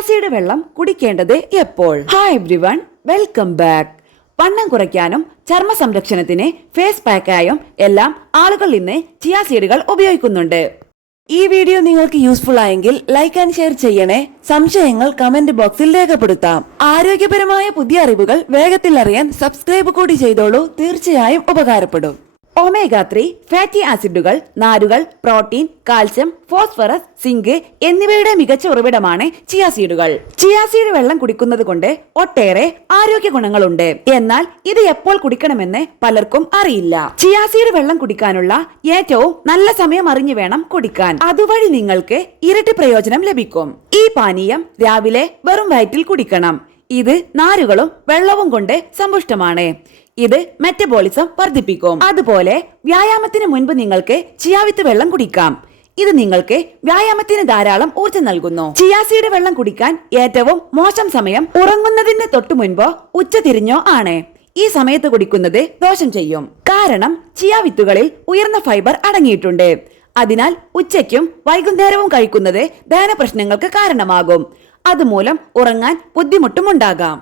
Chia seed വെള്ളം കുടിക്കേണ്ടത് എപ്പോൾ? Hi everyone, welcome back. വണ്ണം കുറയ്ക്കാനും ചർമ്മ സംരക്ഷണത്തിന് ഫേസ് പാക്കായും എല്ലാം ആളുകൾ ഇന്ന് ചിയാസീഡുകൾ ഉപയോഗിക്കുന്നുണ്ട്. ഈ വീഡിയോ നിങ്ങൾക്ക് യൂസ്ഫുൾ ആയെങ്കിൽ ലൈക്ക് ആൻഡ് ഷെയർ ചെയ്യണേ. സംശയങ്ങൾ കമന്റ് ബോക്സിൽ രേഖപ്പെടുത്താം. ആരോഗ്യപരമായ പുതിയ അറിവുകൾ വേഗത്തിൽ അറിയാൻ സബ്സ്ക്രൈബ് കൂടി ചെയ്തോളൂ. തീർച്ചയായും ഉപകാരപ്പെടും. ഒമേഗ 3 ഫാറ്റി ആസിഡുകൾ, നാരുകൾ, പ്രോട്ടീൻ, കാൽസ്യം, ഫോസ്ഫറസ്, സിങ്ക് എന്നിവയുടെ മികച്ച ഉറവിടമാണ് ചിയാസീഡുകൾ. ചിയാസീഡ് വെള്ളം കുടിക്കുന്നത് കൊണ്ട് ഒട്ടേറെ ആരോഗ്യ ഗുണങ്ങളുണ്ട്. എന്നാൽ ഇത് എപ്പോൾ കുടിക്കണമെന്ന് പലർക്കും അറിയില്ല. ചിയാസീഡ് വെള്ളം കുടിക്കാനുള്ള ഏറ്റവും നല്ല സമയം അറിഞ്ഞു വേണം കുടിക്കാൻ. അതുവഴി നിങ്ങൾക്ക് ഇരട്ടി പ്രയോജനം ലഭിക്കും. ഈ പാനീയം രാവിലെ വെറും വയറ്റിൽ കുടിക്കണം. ഇത് നാരുകളും വെള്ളവും കൊണ്ട് സമ്പുഷ്ടമാണ്. ഇത് മെറ്റബോളിസം വർദ്ധിപ്പിക്കും. അതുപോലെ വ്യായാമത്തിന് മുൻപ് നിങ്ങൾക്ക് ചിയാവിത്ത് വെള്ളം കുടിക്കാം. ഇത് നിങ്ങൾക്ക് വ്യായാമത്തിന് ധാരാളം ഊർജ്ജം നൽകുന്നു. ചിയാസീഡ് വെള്ളം കുടിക്കാൻ ഏറ്റവും മോശം സമയം ഉറങ്ങുന്നതിന് തൊട്ടു മുൻപോ ഉച്ചതിരിഞ്ഞോ ആണ്. ഈ സമയത്ത് കുടിക്കുന്നത് ദോഷം ചെയ്യും. കാരണം ചിയാവിത്തുകളിൽ ഉയർന്ന ഫൈബർ അടങ്ങിയിട്ടുണ്ട്. അതിനാൽ ഉച്ചയ്ക്കും വൈകുന്നേരവും കഴിക്കുന്നത് ദഹന പ്രശ്നങ്ങൾക്ക് കാരണമാകും. അതുമൂലം ഉറങ്ങാൻ ബുദ്ധിമുട്ടും ഉണ്ടാകാം.